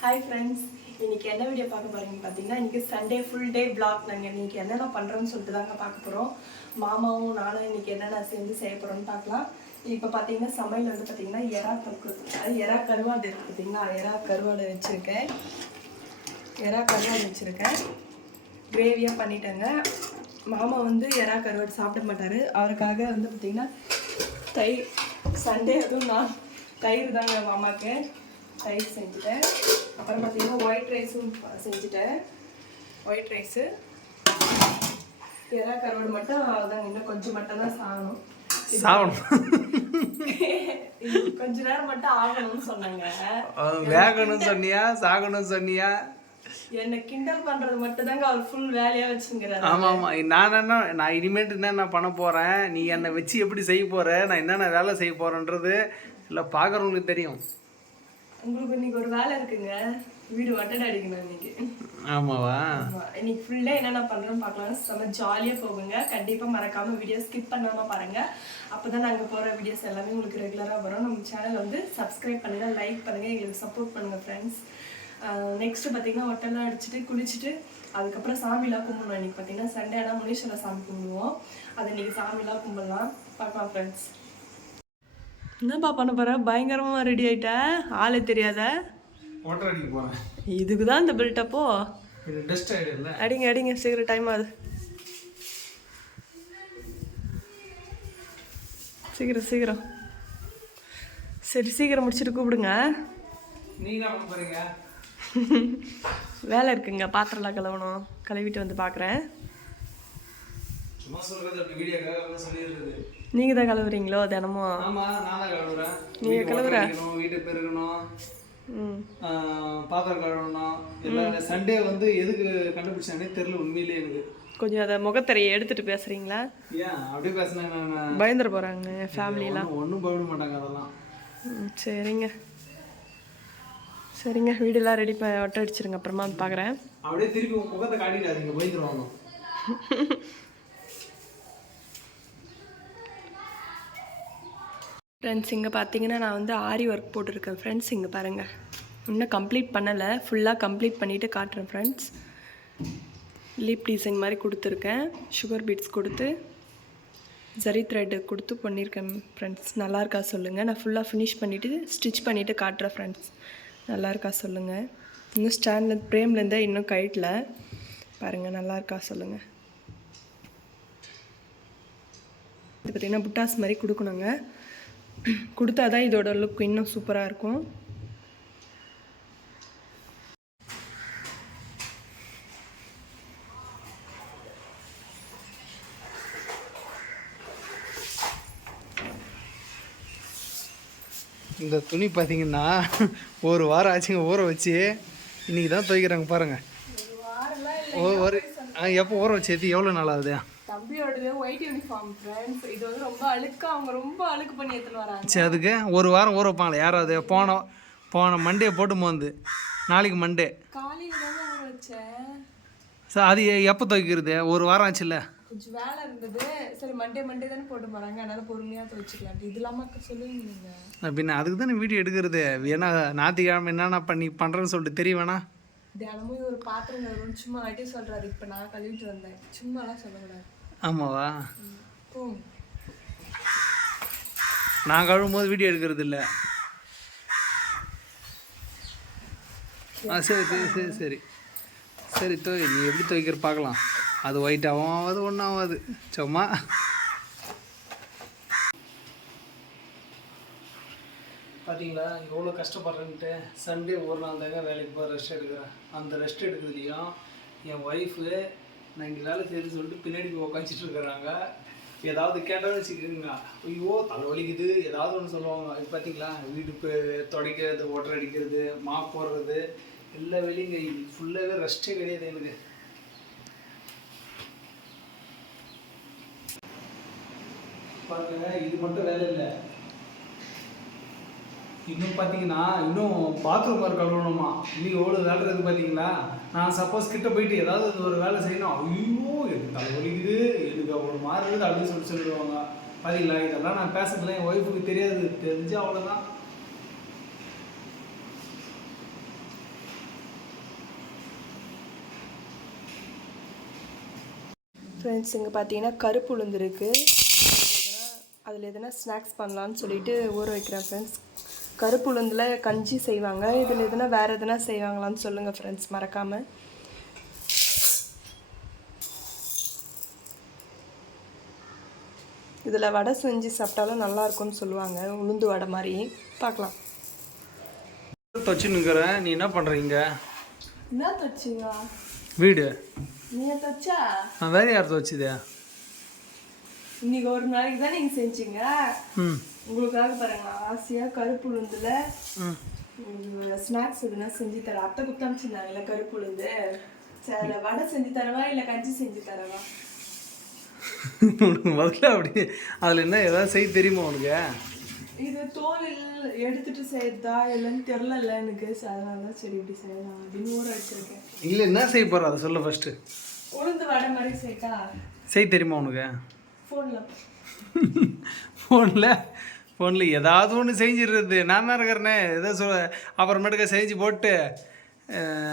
Hi friends இன்னைக்கு என்ன video பார்க்க போகிறீங்கன்னு பார்த்தீங்கன்னா இன்னைக்கு சண்டே ஃபுல் டே பிளாக் நாங்கள் இன்றைக்கி என்னென்ன பண்ணுறோம்னு சொல்லிட்டு தாங்க பார்க்க போகிறோம் மாமாவும் நானும் இன்றைக்கி என்னென்ன சேர்ந்து செய்ய போகிறோம்னு பார்க்கலாம். இப்போ பார்த்தீங்கன்னா சமையல் வந்து பார்த்தீங்கன்னா எறா தொக்கு அது எறா கருவாடு இருக்குது பார்த்தீங்களா? எறா கருவாடு வச்சுருக்கேன். எறா கருவாடு வச்சுருக்கேன். கிரேவியாக பண்ணிட்டேங்க. மாமா வந்து எறா கருவாடு சாப்பிட மாட்டார். அவருக்காக வந்து பார்த்திங்கன்னா தயிர் சண்டே அதுவும் நான் தயிர் தாங்க மாமாவுக்கு தயிர் செஞ்சுட்டேன். அப்புறம் பார்த்தீங்கன்னா ஒயிட் ரைஸும் செஞ்சுட்டேன். ஒயிட் ரைஸு எறா கருவாடு மட்டும் அதாங்க இன்னும் கொஞ்சம் மட்டும் தான் சாகணும் சாவணும் இது கொஞ்ச நேரம் மட்டும் ஆகணும்னு சொன்னாங்க. அவன் வேகணும்னு சொன்னியா சாகணும்னு சொன்னியா? என்னை கிண்டல் பண்றது மட்டும் தாங்க அவர் ஃபுல் வேலையா வச்சுங்கிறாரு. ஆமா ஆமா நான் என்ன நான் இனிமேட்டு என்னென்ன பண்ண போறேன்? நீ என்னை வச்சு எப்படி செய்ய போற? நான் என்னென்ன வேலை செய்ய போறேன்றது இல்லை பார்க்குறவங்களுக்கு தெரியும். உங்களுக்கு இன்னைக்கு ஒரு வேலை இருக்குங்க. வீடு வட்டடை அடிக்கணும் இன்னைக்கு. ஆமாவா? ஆமா. இன்னைக்கு ஃபுல்லா என்னென்ன பண்றோம்னு பார்க்கலாம். செம்ம ஜாலியா போகுங்க. கண்டிப்பா மறக்காம வீடியோ ஸ்கிப் பண்ணாம பாருங்க. அப்பதான் நாங்க போற வீடியோஸ் எல்லாமே உங்களுக்கு ரெகுலரா வரும். நம்ம சேனல் வந்து சப்ஸ்கிரைப் பண்ணுங்க லைக் பண்ணுங்க எங்களுக்கு சப்போர்ட் பண்ணுங்க ஃப்ரெண்ட்ஸ் நெக்ஸ்ட் பார்த்தீங்கன்னா ஒட்டெல்லாம் அடிச்சுட்டு குளிச்சுட்டு அதுக்கப்புறம் சாமிலாம் கும்பிடணும். இன்னைக்கு பார்த்தீங்கன்னா சண்டே ஆனால் முனீஸ்வரர் சாமி கும்பிடுவோம். அது இன்னைக்கு சாமிலாம் கும்பிடலாம். பார்க்கலாம் ஃப்ரெண்ட்ஸ் என்னப்பா பண்ண போற? பயங்கரமா ரெடி ஆயிட்ட. ஆளே தெரியாத. ஓட்டர் அடிக்க போறேன். இதுக்கு தான் இந்த டஸ்ட் ஆயிடும்ல அடிங்க அடிங்க. சீக்கிரம் டைம் ஆகுது. சீக்கிரம் சீக்கிரம். சரி சீக்கிரம் முடிச்சுட்டு கூப்பிடுங்க. வேலை இருக்குங்க. பாத்திரம்லாம் கழுவணும். கழுவிட்டு வந்து பார்க்குறேன் சும்மா சொல்றது அப்படி வீடியோக்காக நீங்கள் தான் கழுவுறீங்களோ? தினமும். ஆமா நான் தான் கழுவுறேன். நீங்க கழுவுற? ஓட்டை அடிக்கணும், வீட்டை பெருக்கணும் ம். ஆஹ் பாத்திரம் கழுவணும். சண்டே வந்து எதுக்கு கண்டுபிடிச்சானே தெரியல உண்மையிலேயே எனக்கு. கொஞ்சம் அதை முகத்தரையை எடுத்துட்டு பேசுகிறீங்களா ஏன்? அப்படியே பேசினாங்க பயந்துட போகிறாங்க ஃபேமிலியெலாம் ஒன்றும் பயப்பட மாட்டாங்க அதெல்லாம். சரிங்க. சரிங்க வீடெல்லாம் ரெடி ஒட்ட அடிச்சிருங்க. அப்புறமா பார்க்குறேன் அப்படியே திருப்பி முகத்தை காட்டிடாதீங்க பயந்துருவாங்க. ஃப்ரெண்ட்ஸ் இங்கே பார்த்தீங்கன்னா நான் வந்து ஆரி ஒர்க் போட்டிருக்கேன். ஃப்ரெண்ட்ஸ் இங்கே பாருங்கள் இன்னும் கம்ப்ளீட் பண்ணலை. ஃபுல்லாக கம்ப்ளீட் பண்ணிவிட்டு காட்டுறேன் ஃப்ரெண்ட்ஸ் லீப் டிசைன் மாதிரி கொடுத்துருக்கேன். சுகர் பீட்ஸ் கொடுத்து ஜரி த்ரெட்டு கொடுத்து பண்ணியிருக்கேன் ஃப்ரெண்ட்ஸ் நல்லா இருக்கா சொல்லுங்கள் நான் ஃபுல்லாக ஃபினிஷ் பண்ணிவிட்டு ஸ்டிச் பண்ணிவிட்டு காட்டுறேன் ஃப்ரெண்ட்ஸ் நல்லாயிருக்கா சொல்லுங்கள் இன்னும் ஸ்டாண்டில் ப்ரேம்லேருந்தே இன்னும் கைட்டில் பாருங்கள் நல்லாயிருக்கா சொல்லுங்கள் இது பார்த்திங்கன்னா புட்டாஸ் மாதிரி கொடுக்கணுங்க. கொடுத்தா தான் இதோட லுக் இன்னும் சூப்பராக இருக்கும். இந்த துணி பார்த்தீங்கன்னா ஒரு வாரம் ஆச்சுங்க ஊற வச்சு. இன்னைக்கு தான் துவைக்கிறாங்க பாருங்க. ஒரு எப்போ ஊற வச்சு எவ்வளோ நாள் ஆகுது? ஒயிட் யூனிஃபார்ம் ஃப்ரெண்ட்ஸ் இது வந்து ரொம்ப அழுக்கு அவங்க ரொம்ப அழுக்கு பண்ணி எடுத்துன்னு வராங்க. சரி அதுக்கு ஒரு வாரம் ஊற வைப்பாங்களே. யாராவது போன போன மண்டே போட்டு போந்து நாளைக்கு மண்டே காலையில் தானே ஊற வச்சேன். சார் அது எப்போ துவைக்கிறது? ஒரு வாரம் ஆச்சுல்ல? கொஞ்சம் வேலை இருந்தது. சரி மண்டே மண்டே தானே போட்டு போகிறாங்க அதனால பொறுமையாக துவைச்சிக்கலாம் இது இல்லாமல் சொல்லுவீங்க நீங்கள் பின்ன அதுக்கு தானே வீடியோ எடுக்கிறது. ஏன்னா ஞாயிற்றுக்கிழமை என்னென்ன பண்ணி பண்ணுறேன்னு சொல்லிட்டு தெரிய வேணா தினமும் ஒரு பாத்திரம் சும்மா ஆட்டி சொல்கிறாரு இப்போ நான் கழுவிட்டு வந்தேன். சும்மாலாம் சொல்லக்கூடாது. ஆமாவா? நான் கழுவும் போது வீடியோ எடுக்கிறது இல்லை ஆ சரி சரி சரி சரி. சரி துவை நீ எப்படி துவைக்கிற பார்க்கலாம். அது ஒயிட்டாகவும் ஆகாது ஒன்றும் ஆகாது சும்மா பார்த்தீங்களா எவ்வளோ கஷ்டப்படுறேன்ட்டு சண்டே ஒரு நாள் தாங்க வேலைக்கு போய் ரெஸ்ட் எடுக்கிறேன். அந்த ரெஸ்ட் எடுக்கிறதுலையும் என் ஒய்ஃபு நான் இங்கே வேலை செய்யுது சொல்லிட்டு பின்னாடி போய் உக்காந்துட்டு இருக்கிறாங்க. ஏதாவது கேட்டாலும் வச்சுக்கோங்க. ஐயோ தலைவலிக்குது ஏதாவது ஒன்று சொல்லுவாங்க. இது பார்த்தீங்களா வீடு பே- துடைக்கிறது ஒட்டர் அடிக்கிறது மாப் போடுறது. எல்லா வேலையும் இங்கே ஃபுல்லாகவே ரெஸ்ட்டே கிடையாது எனக்கு. பாருங்க இது மட்டும் வேலை இல்லை. இன்னும் பார்த்தீங்கன்னா இன்னும் பாத்ரூம் கழுவணுமா? இன்னும் எவ்வளோ வேலை இருக்குது பார்த்தீங்களா நான் சப்போஸ் கிட்ட போயிட்டு ஏதாவது ஒரு வேலை செய்யணும். ஐயோ எனக்கு தலைவலிக்குது எனக்கு ஒரு மாறுது அப்படின்னு சொல்லி சொல்லிடுவாங்க. பார்த்தீங்களா இதெல்லாம் நான் பேசுறதுல என் ஒய்ஃபுக்கு தெரியாது. தெரிஞ்சு அவ்வளோதான் ஃப்ரெண்ட்ஸ் இங்கே பார்த்தீங்கன்னா கருப்பு உளுந்துருக்கு அதில் எதனா ஸ்நாக்ஸ் பண்ணலான்னு சொல்லிட்டு ஊற வைக்கிறேன் ஃப்ரெண்ட்ஸ் கருப்பு உளுந்தில் கஞ்சி செய்வாங்க. இதில் எதனா வேறு எதனா செய்வாங்களான்னு சொல்லுங்கள் ஃப்ரெண்ட்ஸ் மறக்காமல் இதில் வடை செஞ்சு சாப்பிட்டாலும் நல்லா இருக்கும்னு சொல்லுவாங்க. உளுந்து வடை மாதிரி. பார்க்கலாம். தொச்சுன்னுக்கிற நீ என்ன பண்ணுறீங்க என்ன தச்சிங்க? வீடு. நீ தச்சா? நான் வேற யார் துவச்சுதே இன்னைக்கு ஒரு நாளைக்கு தான் நீங்கள் செஞ்சீங்க? உங்களுக்காக பாருங்க ஆசையாக கருப்பு உளுந்துல ஸ்நாக்ஸ் எதுனா செஞ்சு தரேன். அத்தை குத்து அனுப்பிச்சிருந்தாங்கல்ல கருப்பு உளுந்து. சரி வடை செஞ்சு தரவா இல்லை கஞ்சி செஞ்சு தரவா? உனக்கு முதல்ல அப்படி அதில் என்ன ஏதாவது செய்ய தெரியுமா உனக்கு? இது தோல் எடுத்துட்டு செய்யறதா இல்லைன்னு தெரிலல்ல எனக்கு. அதனால தான் சரி இப்படி செய்யலாம் அப்படின்னு ஊற வச்சிருக்கேன். இல்லை என்ன செய்ய போகிற அதை சொல்ல ஃபஸ்ட்டு உளுந்து வடை மாதிரி செய்யட்டா? செய்ய தெரியுமா உனக்கு? ஃபோனில் ஃபோனில் ஃபோனில் ஏதாவது ஒன்று செஞ்சிடுறது. நான் தான் இருக்கிறேனே. ஏதோ சொல் அப்புறமேட்டுக்க செஞ்சு போட்டு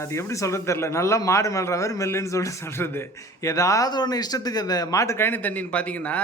அது எப்படி சொல்கிறது தெரில நல்லா மாடு மெல்ற மாதிரி மெல்லுன்னு சொல்லிட்டு சொல்கிறது ஏதாவது ஒன்று இஷ்டத்துக்கு அந்த மாட்டு கழனி தண்ணின்னு பார்த்தீங்கன்னா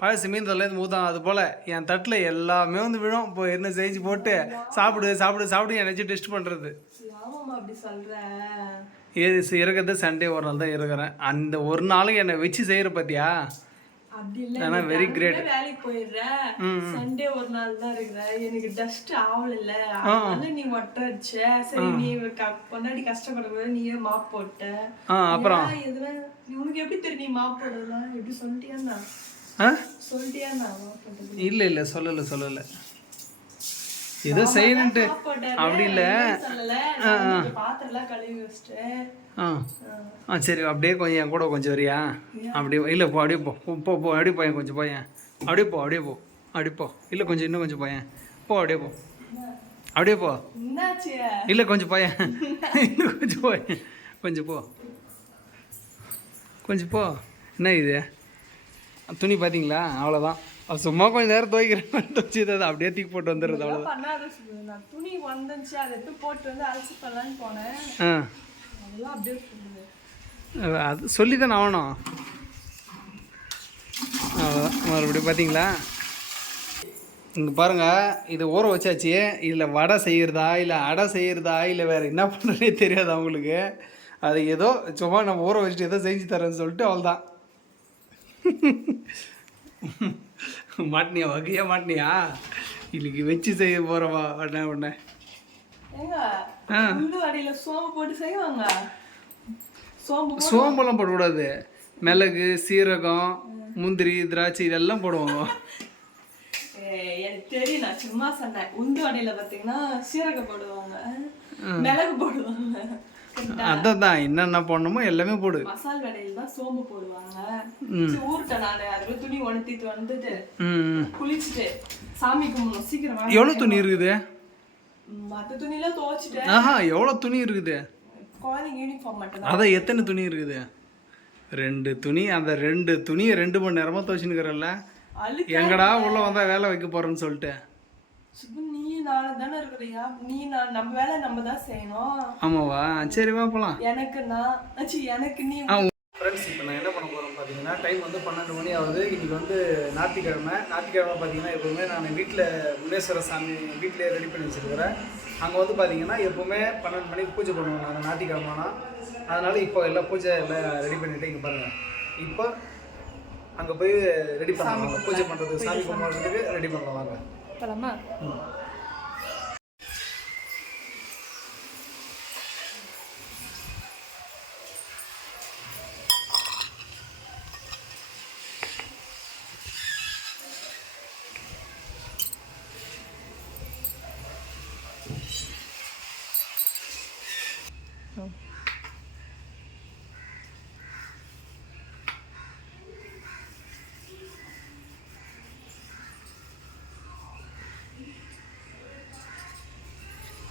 பழசு மீன் தொல்லேருந்து ஊதான் அது போல். என் தட்டில் எல்லாமே வந்து விழும். இப்போ என்ன செஞ்சு போட்டு சாப்பிடு சாப்பிடு சாப்பிடு என்னச்சு டெஸ்ட் பண்ணுறது இருக்கிறது சண்டே. ஒரு நாள் தான் இருக்கிறேன். அந்த ஒரு நாளும் என்னை வச்சு செய்கிற பார்த்தியா அப்படி இல்லை. வேலைக்கு போயிடுறேன் சண்டே ஒரு நாள் தான் இருக்கிறேன் எனக்கு டஸ்ட் ஆவல அதனால நீ ஒட்ட அடிச்ச. சரி நீ பொண்டாடி கஷ்டப்படக்கூடாது நீயே மாப் போட்ட. அப்புறம்? உனக்கு எப்படி தெரியும் நீ மாப் போடலாம் எப்படி மாப் போட்டது இல்லை இல்லை சொல்லலை சொல்லலை. ஏதோ போட்டாரு, அப்படி இல்லை. ஆ ஆ. சரி அப்படியே கொஞ்சம் என் கூட கொஞ்சம் வரியா? அப்படியே இல்லை போ அப்படியே போ. போ, போ அப்படியே போயேன் கொஞ்சம் போயேன். அப்படியே போ அப்படியே போ. அப்படியே போ. இல்லை கொஞ்சம் இன்னும் கொஞ்சம் போயேன். போ அப்படியே போ. அப்படியே போ. இல்லை கொஞ்சம் போயேன். இன்னும் கொஞ்சம் போயேன். கொஞ்சம் போ. கொஞ்சம் போ. என்ன இது? துணி பார்த்தீங்களா? அவ்வளோதான் சும்மா கொஞ்சம் நேரம் துவைக்கிறேன் துவைச்சி அதை அப்படியே தூக்கி போட்டு வந்துடுறது அவ்வளோ. நான் துணி வந்துச்சு அதை எடுத்து போட்டு வந்து பண்ணலான்னு போனேன். அதெல்லாம் அப்படியே அது சொல்லி தானே ஆகணும். அவ்வளோதான் மறுபடியும் பார்த்தீங்களா இங்கே பாருங்கள் இது ஊற வச்சாச்சு. இதில் வடை செய்கிறதா இல்லை அடை செய்கிறதா இல்லை வேறு என்ன பண்ணுறதே தெரியாது அவங்களுக்கு. அது ஏதோ சும்மா நம்ம ஊற வச்சுட்டு ஏதோ செஞ்சு தரேன்னு சொல்லிட்டு அவ்வளோதான் மாட்டினியா வகையாக மாட்டினியா? இன்னைக்கு வச்சு செய்ய போகிறவா உடனே உடனே சோம்பு போட்டு செய்வாங்க. சோம்பெல்லாம் போடக்கூடாது. மிளகு சீரகம் முந்திரி திராட்சை இதெல்லாம் போடுவாங்க. ஏய், எனக்கு தெரியும் நான் சும்மா சொன்னேன். உளுந்து வடையில பாத்தீங்கன்னா சீரகம் போடுவாங்க. மிளகு போடுவாங்க. அதான் தான் என்னென்ன போடணுமோ எல்லாமே போடு. மசால் வடையில தான் சோம்பு போடுவாங்க. சரி, ஊருட்டேன் நானு அதுல துணி உணர்த்திட்டு வந்துட்டு குளிச்சுட்டு சாமி கும்பிடணும். சீக்கிரம் வாங்க. எவ்வளோ துணி இருக்குது? மத்த துணியெல்லாம் துவைச்சிட்டேன். ஆஹா எவ்வளோ துணி இருக்குது? குழந்தைங்க யூனிஃபார்ம் மட்டும் அதான் எத்தனை துணி இருக்குது? ரெண்டு துணி அந்த ரெண்டு துணியை ரெண்டு மணி துவச்சினுக்கிறல்ல அழுக்கு எங்கடா உள்ள வந்தால் வேலை வைக்க போகிறேன்னு சொல்லிட்டு. நானும் தானே இருக்கிறியா நீ நான் நம்ம வேலை நம்ம தான் செய்யணும். ஆமாவா? சரி வா போகலாம் எனக்கு நான் ஆச்சு எனக்கு நீ. ஃப்ரெண்ட்ஸ் இப்போ நான் என்ன பண்ண போகிறேன் பார்த்தீங்கன்னா டைம் வந்து பன்னெண்டு மணி ஆகுது. இன்றைக்கி வந்து ஞாயிற்றுக்கிழமை. ஞாயிற்றுக்கிழமை பார்த்தீங்கன்னா எப்போவுமே நான் வீட்டில் முனேஸ்வர சாமி வீட்டிலே ரெடி பண்ணி வச்சுருக்கிறேன். அங்கே வந்து பார்த்தீங்கன்னா எப்போவுமே பன்னெண்டு மணிக்கு பூஜை பண்ணுவோம் நான் ஞாயிற்றுக்கிழமைனா அதனால் இப்போ எல்லாம் பூஜை எல்லாம் ரெடி பண்ணிவிட்டு இங்கே பாருங்கள் இப்போ அங்கே போய் ரெடி பண்ணலாம். பூஜை பண்ணுறது சாமி கும்பிட்றதுக்கு ரெடி பண்ணலாம். வாங்க.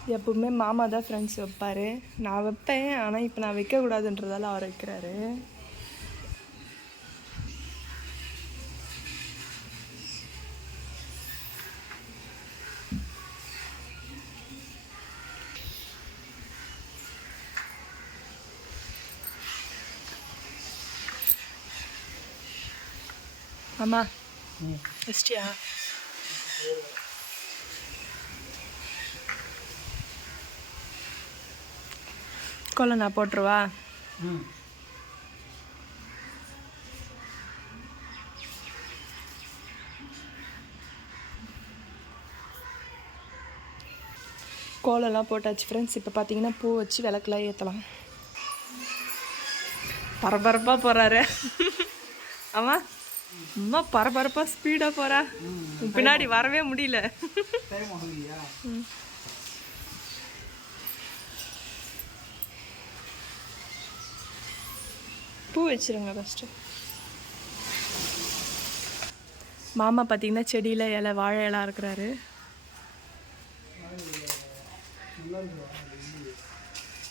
எப்பவுமே மாமா தான் ஃப்ரெண்ட்ஸ் வைப்பார். நான் வைப்பேன். ஆனால் இப்போ நான் வைக்கக்கூடாதுன்றதால அவர் வைக்கிறாரு. ஆமா ம். வச்சிட்டியா? கொலை நான் போட்டுருவா? கோலம்லாம் போட்டாச்சு ஃப்ரெண்ட்ஸ் இப்போ பார்த்தீங்கன்னா பூ வச்சு விளக்குலாம் ஏற்றலாம் பரபரப்பாக போகிறாரு ஆமா அம்மா பரபரப்பாக ஸ்பீடாக போகிறா பின்னாடி வரவே முடியல டைம் ஆகலையா பூ வச்சிருங்க ஃபஸ்ட்டு மாமா பார்த்தீங்கன்னா செடியில் இலை வாழை இலை இருக்கிறாரு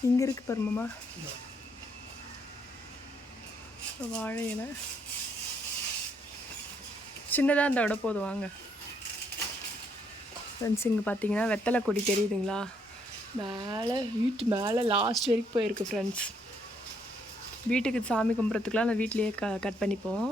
இங்கே இருக்கு பாரு மாமா. வாழை இலை. சின்னதாக இருந்தால் விட போதும் வாங்க. ஃப்ரெண்ட்ஸ் இங்கே பார்த்தீங்கன்னா வெத்தலை கொடி தெரியுதுங்களா? மேலே வீட்டு மேலே லாஸ்ட் வரைக்கும் போயிருக்கு ஃப்ரெண்ட்ஸ் வீட்டுக்கு சாமி கும்பிட்றதுக்குலாம் நான் வீட்லேயே க கட் பண்ணிப்போம்.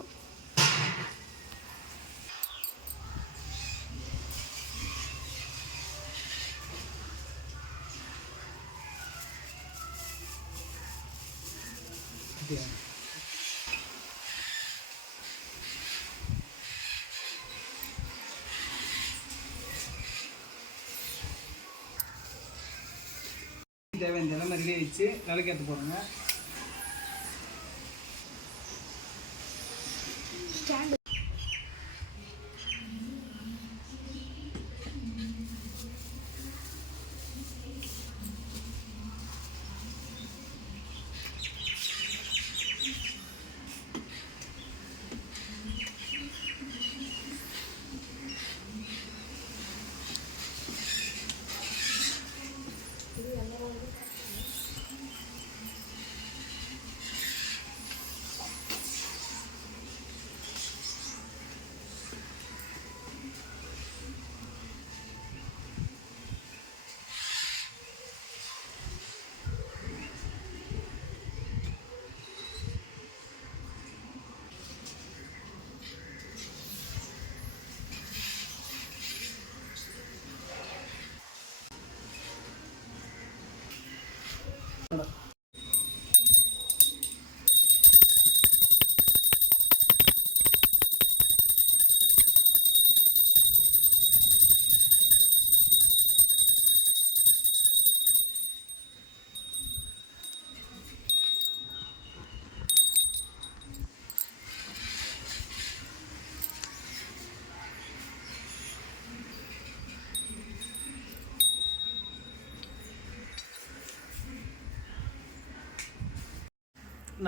தேவை தேவையான மாதிரி ரெடி வச்சு விளக்கேற்ற போகிறோங்க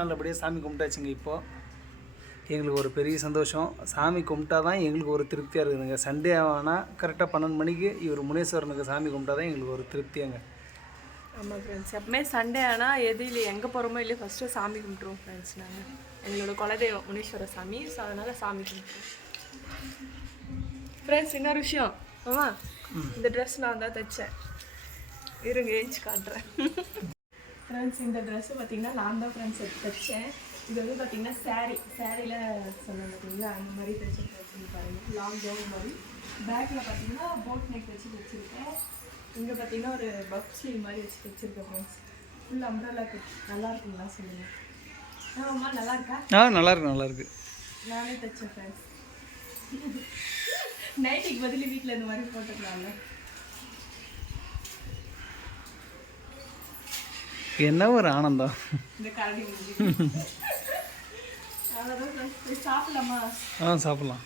நல்லபடியாக சாமி கும்பிட்டாச்சுங்க இப்போது எங்களுக்கு ஒரு பெரிய சந்தோஷம். சாமி கும்பிட்டா தான் எங்களுக்கு ஒரு திருப்தியாக இருக்குதுங்க. சண்டே ஆனால் கரெக்டாக பன்னெண்டு மணிக்கு இவர் முனேஸ்வரனுக்கு சாமி கும்பிட்டா தான் எங்களுக்கு ஒரு திருப்தியாங்க. ஆமாம் ஃப்ரெண்ட்ஸ் எப்பவுமே சண்டே ஆனால் எது இல்லை எங்கே போகிறோமோ இல்லையோ ஃபஸ்ட்டு சாமி கும்பிட்ருவோம் ஃப்ரெண்ட்ஸ் நாங்கள் எங்களோட குலதெய்வம் முனீஸ்வர சாமி. ஸோ அதனால் சாமி கும்பிட்ருவோம் ஃப்ரெண்ட்ஸ் இன்னொரு விஷயம். ஆமாம் இந்த ட்ரெஸ் நான் தான் தைச்சேன். இருங்க ஏஞ்சி காட்டுறேன். ஃப்ரெண்ட்ஸ் இந்த ட்ரெஸ்ஸு பார்த்தீங்கன்னா நான் தான் ஃப்ரெண்ட்ஸ் தைச்சேன். இது வந்து பார்த்தீங்கன்னா saree சாரியில் சொன்னேன் பார்த்தீங்களா அந்த மாதிரி தைச்சு தைச்சு பாருங்க. லாங் கவுன் மாதிரி. பேக்கில் பார்த்தீங்கன்னா போட் நெக் வச்சு தைச்சிருக்கேன். இங்கே பார்த்தீங்கன்னா ஒரு பஃப் ஸ்லீவ் மாதிரி வச்சு தைச்சிருக்கேன் ஃப்ரெண்ட்ஸ் ஃபுல் அம்ப்ரல்லா நல்லா இருக்குங்களா சொல்லுங்கள் ஆமாம்மா நல்லா இருக்கா? ஆ நல்லாயிருக்கு நல்லாயிருக்கு நானே தைச்சேன் ஃப்ரெண்ட்ஸ் நைட்டுக்கு பதில் வீட்டில் இந்த மாதிரி போட்டுக்கலாம்ல. என்ன ஒரு ஆனந்தம்? ஆ சாப்பிட்லாம்.